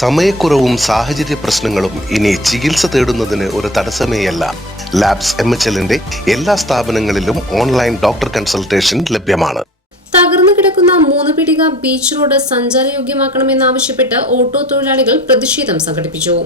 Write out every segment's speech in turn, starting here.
സമയക്കുറവും സാഹചര്യ പ്രശ്നങ്ങളും ഇനി ചികിത്സ തേടുന്നതിന് ഒരു തടസ്സമേയല്ല. ലാബ്സ് എം എച്ച് എല്ലിന്റെ എല്ലാ സ്ഥാപനങ്ങളിലും ഓൺലൈൻ ഡോക്ടർ കൺസൾട്ടേഷൻ ലഭ്യമാണ്. തകർന്നു കിടക്കുന്ന മൂന്ന് പിടിക ബീച്ച് റോഡ് സഞ്ചാരയോഗ്യമാക്കണമെന്നാവശ്യപ്പെട്ട് ഓട്ടോ തൊഴിലാളികൾ പ്രതിഷേധം സംഘടിപ്പിച്ചു.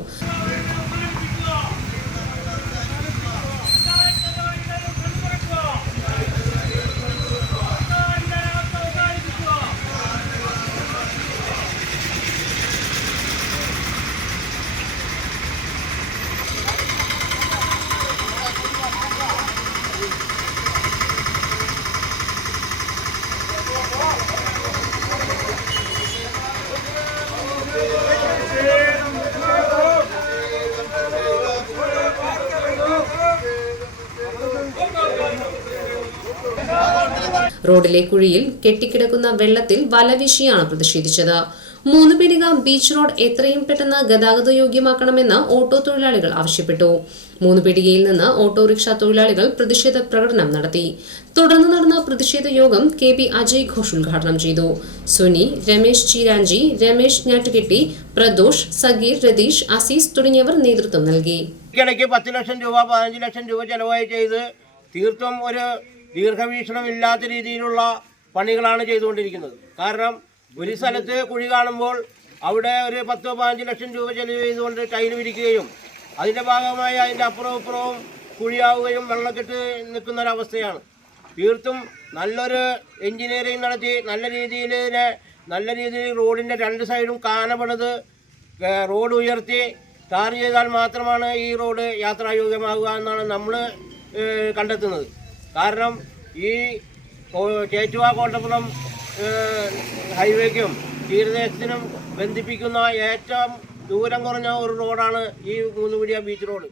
റോഡിലെ കുഴിയിൽ കെട്ടിക്കിടക്കുന്ന വെള്ളത്തിൽ വലവീശിയാണ് പ്രതിഷേധിച്ചത്. മൂന്ന് പീടിക ബീച്ച് റോഡ് എത്രയും പെട്ടെന്ന് ഗതാഗത യോഗ്യമാക്കണമെന്ന് ഓട്ടോ തൊഴിലാളികൾ ആവശ്യപ്പെട്ടു. മൂന്ന് പീടികയിൽ നിന്ന് ഓട്ടോറിക്ഷ തൊഴിലാളികൾ പ്രതിഷേധ പ്രകടനം നടത്തി. തുടർന്ന് നടന്ന പ്രതിഷേധ യോഗം കെ പി അജയ് ഘോഷ് ഉദ്ഘാടനം ചെയ്തു. സുനി രമേശ് ചീരാഞ്ചി രമേശ് ഞാട്ടുകെട്ടി പ്രദോഷ് സഗീർ രതീഷ് അസീസ് തുടങ്ങിയവർ നേതൃത്വം നൽകി. പത്ത് ലക്ഷം രൂപ പതിനഞ്ച് ലക്ഷം രൂപ ചെലവായി ചെയ്ത് തീർത്തും ഒരു ദീർഘവീക്ഷണമില്ലാത്ത രീതിയിലുള്ള പണികളാണ് ചെയ്തുകൊണ്ടിരിക്കുന്നത്. കാരണം ഒരു സ്ഥലത്ത് കുഴി കാണുമ്പോൾ അവിടെ ഒരു പത്തോ പതിനഞ്ച് ലക്ഷം രൂപ ചെലവ് ചെയ്തുകൊണ്ട് ടൈൽ വിരിക്കുകയും അതിന്റെ ഭാഗമായി അതിന്റെ അപ്പുറവും ഇപ്പുറവും കുഴിയാവുകയും വെള്ളക്കെട്ട് നിൽക്കുന്ന ഒരവസ്ഥയാണ് തീർത്തും നല്ലൊരു എൻജിനീയറിംഗ് നടത്തി നല്ല രീതിയിൽ ഇതിനെ നല്ല രീതിയിൽ റോഡിന്റെ രണ്ട് സൈഡും കാനപണിത് റോഡ് ഉയർത്തി ടാർ ചെയ്താൽ മാത്രമാണ് ഈ റോഡ് യാത്രായോഗ്യമാകുക എന്നാണ് നമ്മൾ കണ്ടെത്തുന്നത്. കാരണം ഈ ചേറ്റുവാ കോട്ടപ്പുറം ഹൈവേക്കും തീരദേശത്തിനും ബന്ധിപ്പിക്കുന്ന ഏറ്റവും ദൂരം കുറഞ്ഞ ഒരു റോഡാണ് ഈ മൂന്നുപുരിയ ബീച്ച് റോഡ്.